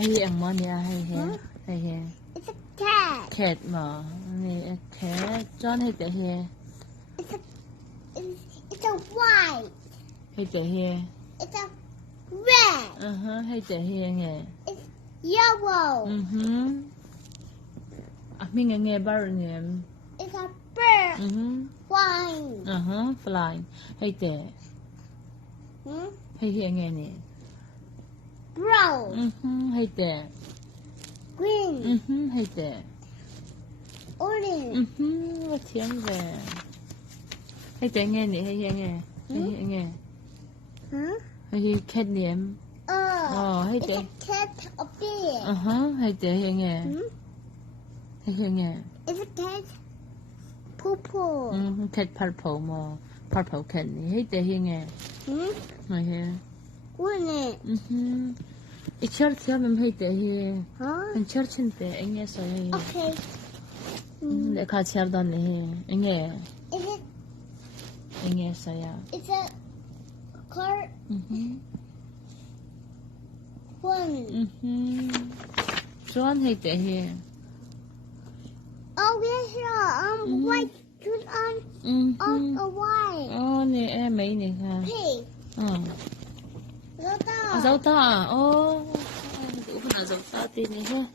hay ăn món này hay It's a cat. cat mà này cat John hay để hay It's a white. hay để hay It's a red. hay để hay nghe It's yellow. mình nghe bao nhiêu It's a bird flying. flying hay để hay nghe nè Brown. hay để Green. hay để Orange. tiếng về hay để nghe nè hay nghe hay cat name hay It's để a cat, a bear. hay để hay nghe It's a cat. Purple. cat purple mà purple cat này hay để hay nghe hay Orange. 이철 하면 할 때, Huh? 철친 때, 앵에서 해. Okay. 내 같이 하던 해. 앵에, Is it? 앵에서야. It's a car. One. 좋아할 때 해. Oh yes, sure. White shoes on a white. 네, 애 메이니까. Hey. Look 좋다. 이거 나 좋다. 되네.